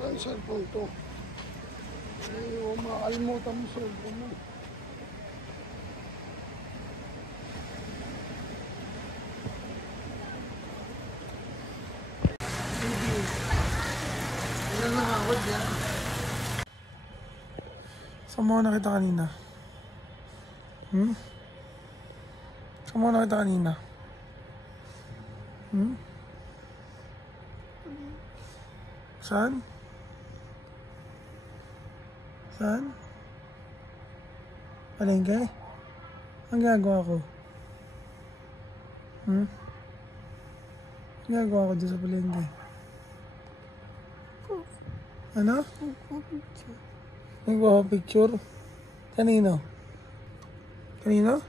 Ang cellphone to. Ay, makakalimutan mo cellphone mo. Ilan nakakot yan? Saan mo nakita kanina? Saan mo nakita kanina? Saan? Saan? Palengke? Ang gagawa ko? Ang gagawa ko dyan sa palengke? Ano? Nagbawa picture? Kanino? Kanino?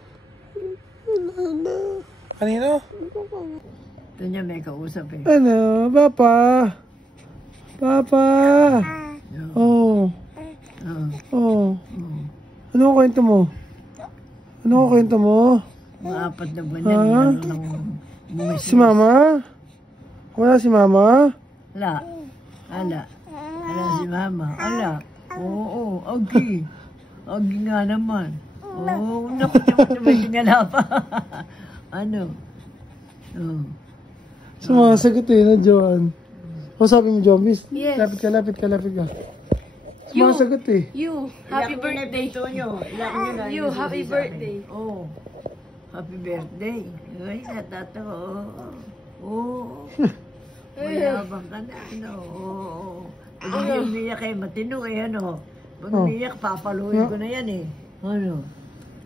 Kanino? Ito niya may kausap eh. Ano? Papa? Papa? Oh. Oh. Ano ang kwento mo? Ano ang kwento mo? Mga 4 na buwan yan. Si Mama? Wala si Mama? Ala. Ala. Ala si Mama. Ala. Oo. Agi. Agi nga naman. Oo. Naku, may tingala pa. Ano? Sumasagot eh na Joan. O sabi mo Joan, miss? Yes. Lapit ka. Sumasagot eh. You, happy birthday. You, happy birthday. Oh. Happy birthday. Ay, natatawa. Oo. Mayabang ka na, ano. Oo. Pag umiyak kayo, matino eh, ano. Pag umiyak, papaluin ko na yan eh. Ano?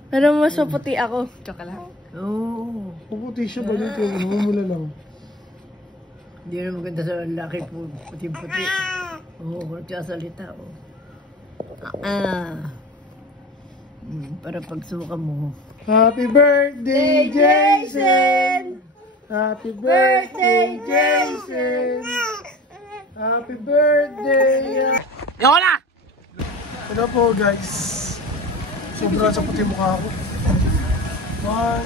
Pero mas maputi ako. Tsaka lang. Oo. Puputi siya ba dito? Namumula lang. Hindi na maganda sa lalaki po, puti-puti. Oo, nagsasalita. Para pagsuka mo. Happy birthday, Jason! Happy birthday, Jason! Happy birthday! Yola! Ano po guys? Sobrang sa puti mukha ako. 1,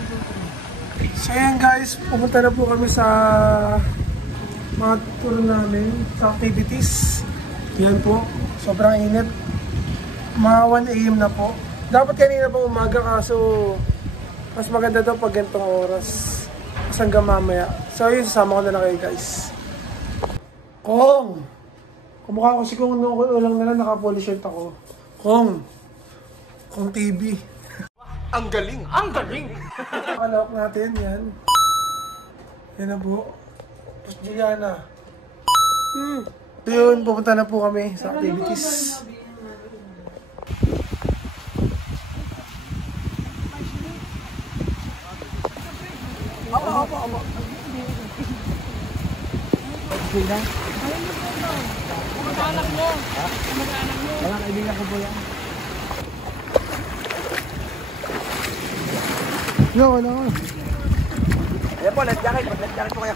2, 3. So yan guys, pumunta na po kami sa mga tour namin, sa activities. Yan po, sobrang init. Mga 1 AM na po. Dapat kanina pa umaga kaso mas maganda daw pag ganitong oras. Mas hanggang mamaya. So yun, sasama ko na lang kayo guys. Kong! Kumukha ko si Kong nung ulang na lang naka-polo shirt ako. Kong! Kong TV. Ang galing! Ang galing! Nakalawak natin, yan. Yan na po. Tapos Juliana. So yun, pupunta na po kami sa activities. Apa. Sila? Kamag-anak mo. Mga kaibigan ko po yan. Yo, wala ko. Ayan po, let's jacket. Let's jacket po kayo.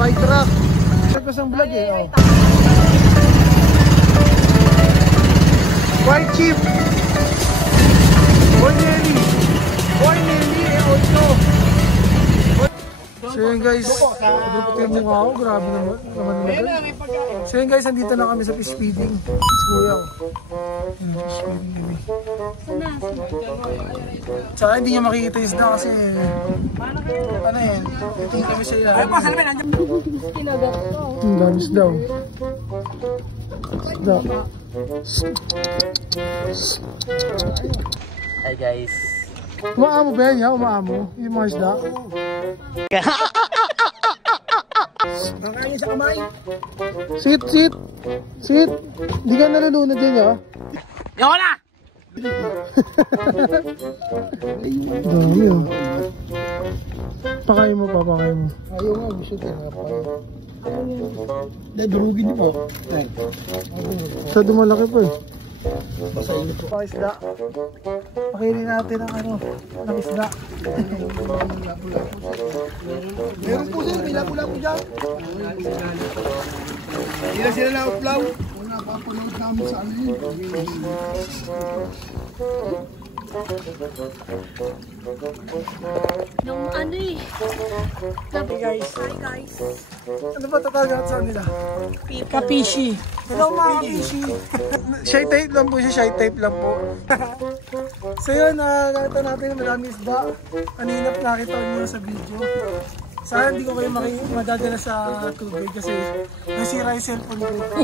White truck. Tapos ang vlog eh. Oh. White Chief. Boy Nelly. Boy Nelly eh, 8. So yun guys, puti yung mukha ako, grabe naman. So yun guys, andito na kami sa fish feeding. Si Kuya ko. Fish feeding kami. Tsaka hindi niya makikita yung isda kasi ano yan, tingin kami sa ilan. Ang dami isda. Isda. Hi guys. Umaamo ba yan ya? Umaamo? Yung mga isda? Nakakain sa kamay. Sit! Di ka nalulunod dyan ya? Yoko na! Dami oh. Pakain mo pa, pakain mo. Ayaw nga, gusto tinapay. Durugin niyo po. Sa dumalaki pa eh. Basahin niyo po. Mga isda. Pakinin natin ang ano, ng isda. Meron po sir, may lapu-lapu dyan. Hindi na sila na-upload. Wala, papanood namin sa ano yun. Nung ano eh. Hey guys. Hi guys. Ano ba tatawag natin sa nila? Kapishi. Hello mga kapishi. Shy type lang po siya, shy type lang po. So yun, nakita natin marami isda. Kanina nakita niyo sa video. Sana hindi ko kayo madadala sa tubig kasi nasira yung cellphone ko.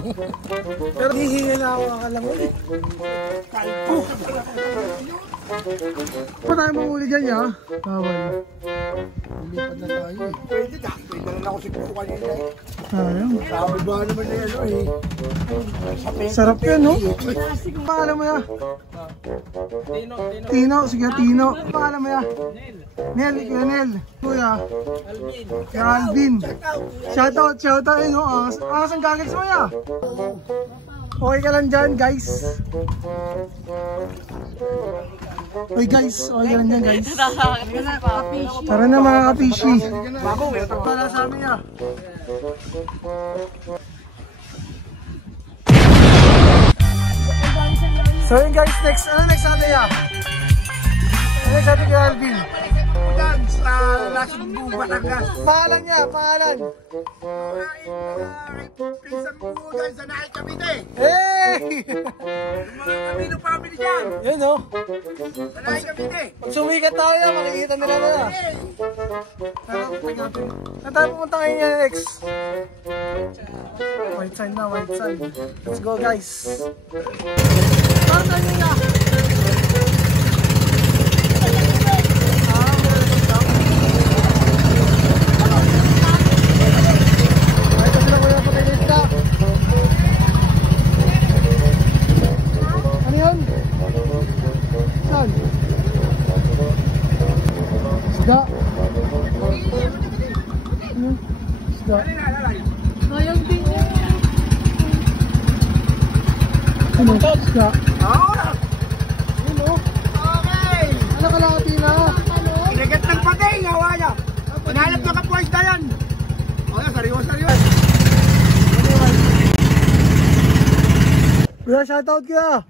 Pero hihinga na ako akalangoy. Kalpo. Pa tayo mahuli dyan ya? Bawal. Lipad na tayo eh. Pwede na. Pwede na ako siguro kanina eh. Ayun. Sabi ba naman na ano eh. Sarap yan no? Pangalan mo ya? Tino. Sige Tino. Pangalan mo ya? Nel. Kuya Nel. Kuya Alvin. Shoutout eh no? Saan gagawin mo ya? Okay ka lang dyan guys. Uy guys, okay ka lang dyan guys. Tara na mga kapishi. Para sa amin ya. So yun guys, next natin ya? Next natin kay Alvin. Yan, sa Lasugbu, Batangas. Pangalan niya, pangalan. Pinsan po dyan sa Nahay Cavite. Hey! Yung mga Camino family dyan. Yun no? Sa Nahay Cavite. Pag sumikat tayo, makikita nila na. Pero tingnan natin. Saan tayo pumunta ngayon yan, X? White side na, white side. Let's go guys. Saan tayo nila? Ano yun? Saan? Isda. Ano? Isda. Sayang din yun. Ano? Isda. Ano? Okay. Ano kalahati na? Inagat ng patay, gawa niya. Pinahalap na kapuwais na yan. O yan, sariwa. Kuya, shoutout ka!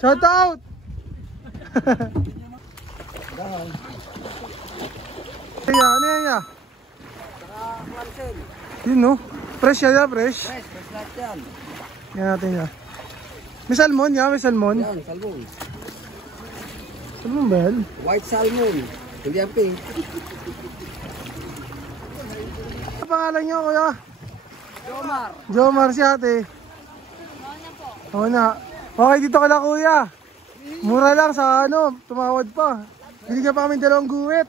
Shoutout! Kaya, ano yan ya? Yun no? Fresh yan ya, fresh? Fresh lahat yan. Yan natin ya. May salmon ya, may salmon. Yan, salmon. Salmon ba yan? White salmon. Hindi yan pink. Ano pangalan niyo kuya? Jomar. Jomar si ate. Oo na. Okay, dito ka na kuya. Mura lang sa ano, tumawad pa. Binigyan pa kami 2 guwit.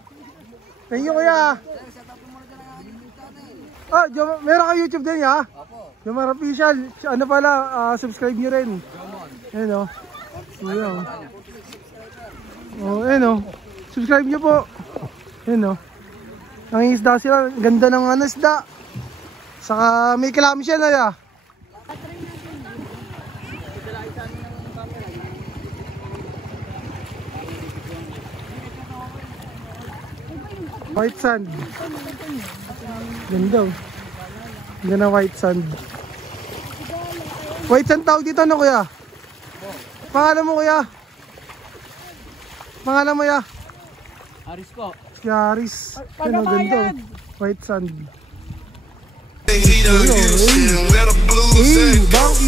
Thank you kuya. Ah, meron ka YouTube din ya? Opo. Jomar Official. Ano pala, subscribe nyo rin. Ayan o. Ayan o. Ayan o. Subscribe nyo po. Ayan o. Nangingisda sila. Ganda ng ano isda. Saka may kilami siya na ya. White sand. Ganda. Ganda na white sand. White sand tawag dito ano kuya? Pangalan mo kuya? Pangalan mo ya? Aris ko. Yaris. Ano ganda. White sand.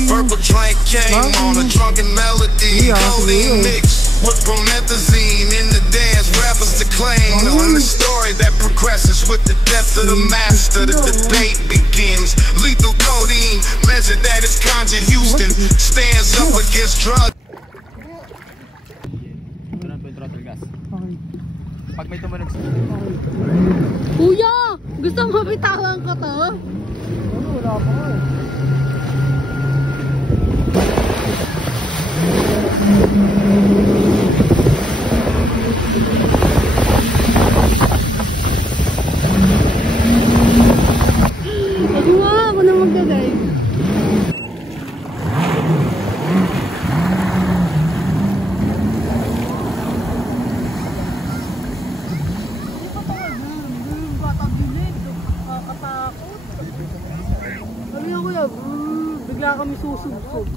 Purple drink came on a drunken melody, golden mix. With promethazine in the dance, rappers declaim on the story that progresses with the death of the master. The debate begins. Lethal codeine, measured at its conjure. Houston stands up against drugs. Pag may tumunog sa... Kuya! Gusto mo bitawan ko to? Wala pa eh. Ako na magdadrive. Sabi niya kuya, bigla kami susubsob.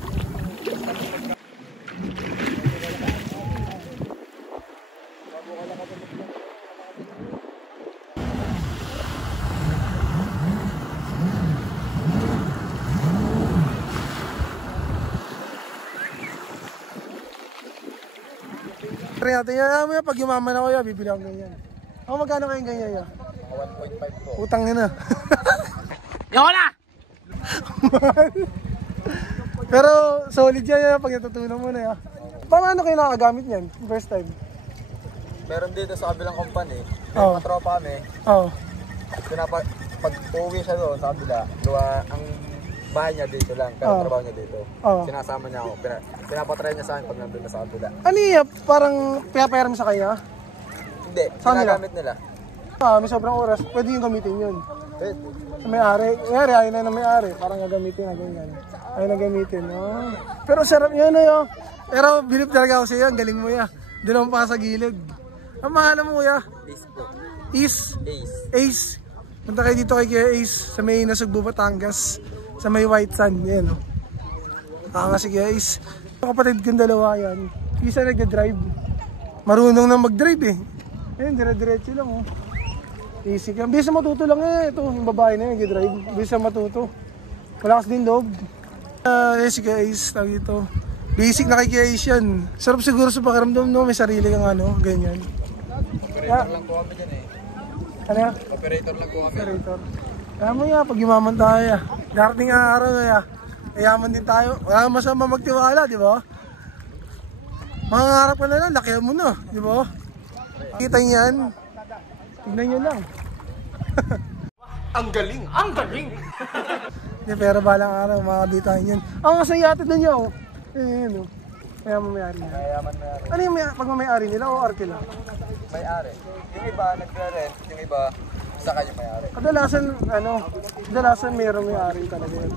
Try natin yan. Alam mo yan, pag yumaman ako yan, bibili akong ganyan. Ako magkano kayong ganyan yan? 1.5 po. Utang nyo na. Yola! Pero solid yan pag natutunan mo na yan. Paano kayo nakagamit yan? First time? Meron dito sa kabilang company. Oo. May matropa kami. Oo. Pag uuwi siya doon sa kabila, gawa ang bahay niya dito lang, pero trabaho niya dito. Sinasama niya ako. Pinapatry niya sa akin pag nandun na sa kabila. Ano yan? Parang pinapayaram sa kanya? Hindi, Saan nila? ginagamit nila. May sobrang oras. Pwede yung gamitin yun. Pwede. Sa may-ari. May-ari, ayaw na ng may-ari. Parang gagamitin na ganyan. Ayaw na gamitin. Oh. Pero sarap yan yun. Pero bilip talaga ako sa iyo. Ang galing mo ya. Doon pa sa gilid. Ang mahal mo ya. Ace po. Is? Ace. Ace. Punta kayo dito kay Kuya Ace. Sa may Nasugbu, Batangas. Sa may White Sand. Yan o. Tanga si Kuya Ace. Kapatid kong dalawa yan. Isa nagda-drive. Marunong na mag-drive eh. Ayun, dire-diretso lang oh. Easy ka. Bisa matuto lang eh. Ito, yung babae na yung nag-drive. Bisa matuto. Malakas din loob. Si Kuya Ace, tawag ito. Basic na kay Kuya Ace yan. Sarap siguro sa pakiramdam no, may sarili kang ano, ganyan. Operator lang po kami dyan eh. Ano? Operator lang po kami. Operator. Kaya mo nga, pag yumaman tayo ya. Darating ang araw na ya. Mayaman din tayo. Wala masama magtiwala, di ba? Mangangarap ka na lang, lakihan mo na, di ba? Kita niyan. Tignan nyo lang. Ang galing! Ang galing! Hindi, pero balang araw, makakabitaan yan. Ang masang yate na nyo. Ayun, kaya mamayari na. Mayaman may-ari. Ano yung pagmamayari nila o arkila? May-ari. Yung iba nagre-rent, yung iba sa kanya may-ari. Kadalasan mayroong may-ari talaga yan.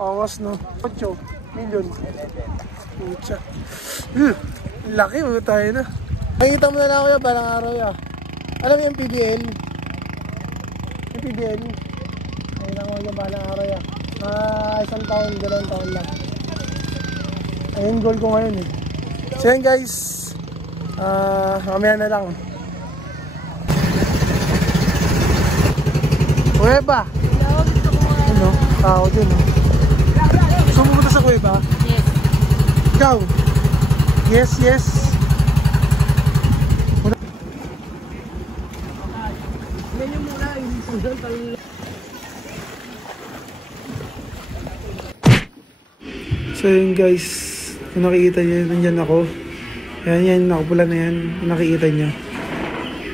Angas no. 8 million. Pucha. Laki mo tayo na. Nakikita mo na lang ako yan, balang araw ya. Alam mo yung PBL? Yung PBL? Ayun lang ako yung balang araw ya. Isang taon, 2 taon lang. Ayun goal ko ngayon eh. So yun guys, mamaya na lang. Kuweba! Ano? Tao din oh. Gusto mo punta sa Kuweba? Yes. Ikaw? Yes, yes. So yun guys, kung nakikita nyo, nandyan ako. Yan, nakapula na yan. Kung nakikita nyo.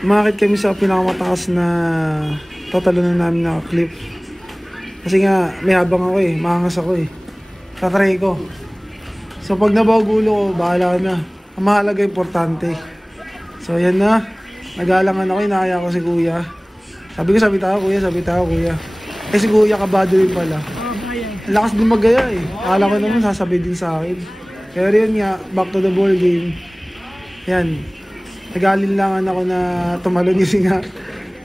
Umakit kami sa pinakamataas na tatalunan namin na clip. Kasi nga, may habang ako eh. Maangas ako eh. Tatry ko. So pag nabagulo ko, bahala na. Ang mahalaga, importante. So yan na. Nagalangan ako, inaya ko si kuya. Sabi tayo kuya. Eh si kuya kabado rin pala. Ang lakas din magaya eh. Akala ko naman sasabi din sa akin. Pero yun nga, back to the ball game. Yan. Nagalinlangan ako na tumalon kasi nga.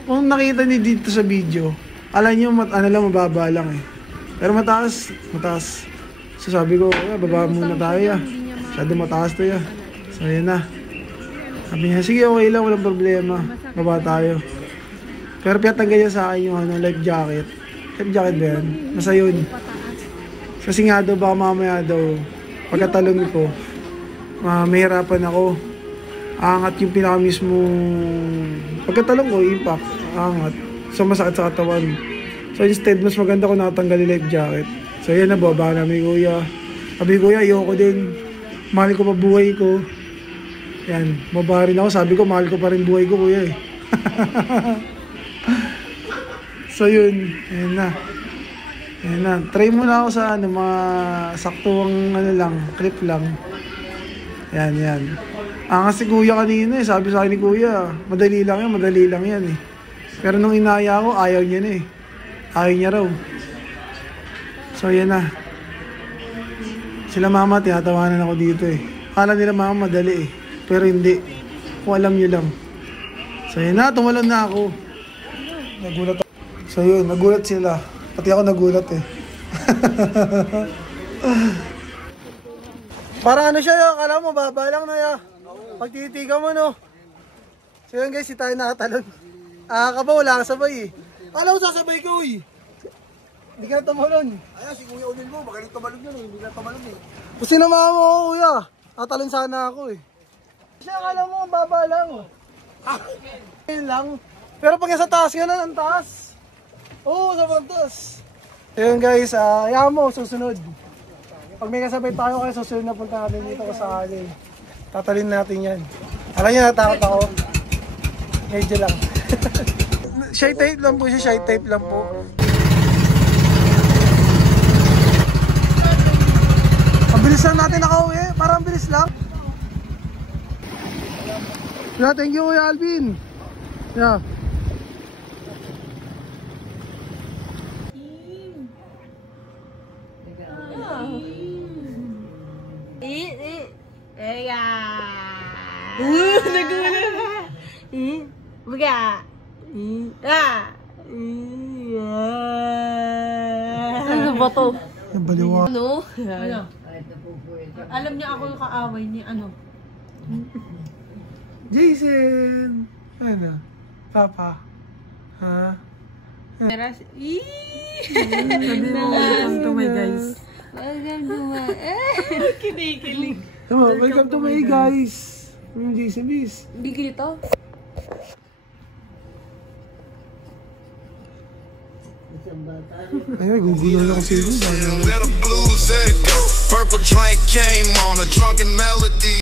Kung nakita niyo dito sa video, alam niyo mababa lang eh. Pero mataas. So sabi ko, baba muna tayo. Masyado mataas to ya. So yun na. Sabi niya, sige okay lang, walang problema. Baba tayo. Pero pinatanggal niya sa akin yung life jacket. Life jacket ba yan? Nasa yun. Kasi nga daw, baka mamaya daw, pagkatalon ko, mahirapan ako. Angat yung pinaka mismo. Pagkatalong ko, impact. Angat. So masakit sa katawan. So instead, mas maganda ko nakatanggal yung life jacket. So yan na, baba namin kuya. Sabi kuya, ayoko din. Mahal ko pa buhay ko. Yan, baba rin ako. Sabi ko, mahal ko pa rin buhay ko kuya eh. So yun, yan na. Yan na. Try muna ako sa ano, mga saktuang ano lang, clip lang. Yan, yan. Kasi kuya kanina eh, sabi sa akin ni kuya, madali lang yan eh. Pero nung inaya ko, ayaw niya na eh. Ayaw niya raw. So yan na. Sila mama, tinatawanan ako dito eh. Akala nila mama madali eh. Pero hindi. Kung alam niyo lang. So yan na, tumalon na ako. Nagulat ako. So yun, nagulat sila. Pati ako nagulat eh. Parang ano siya yun, akala mo, baba lang na yun. Pagtitigan mo no. So yun guys, si tayo nakatalon. Ka ba, wala ka sabay eh. Akala mo sasabay ko eh. Hindi ka na tumalon. Ayan, si Kuya Unil mo, magaling tumalon yun eh. Hindi na tumalon eh. Gusto na mga mo kuya. Tatalon sana ako eh. Siya akala mo, ang baba lang. Ayun lang. Pero pag nasa taas ka na, ang taas. Oo, sa taas. Ayun guys, ayaw mo, susunod. Pag may kasabay tayo kayo, susunod na punta natin dito ko sa akin. Tatalin natin yan. Alam niyo, natakot ako. Medyo lang. Shy type lang po siya, shy type lang po. Ang bilis lang natin nakauwi, parang bilis lang. Yeah, thank you Kuya Alvin. Yeah. Nagulat na. Baga. Ano ba to? Yung baliwa. Ano? Alam niya ako yung kaaway niya. Ano? Jason! Ano? Papa? Ha? Welcome to my guys. Welcome to my... Kinikilig. Welcome to my guys. Yung Jason Bis. Hindi ganito? Ayun, gugulo na kasi ito. Let the blues echo. Purple drink came on a drunken melody.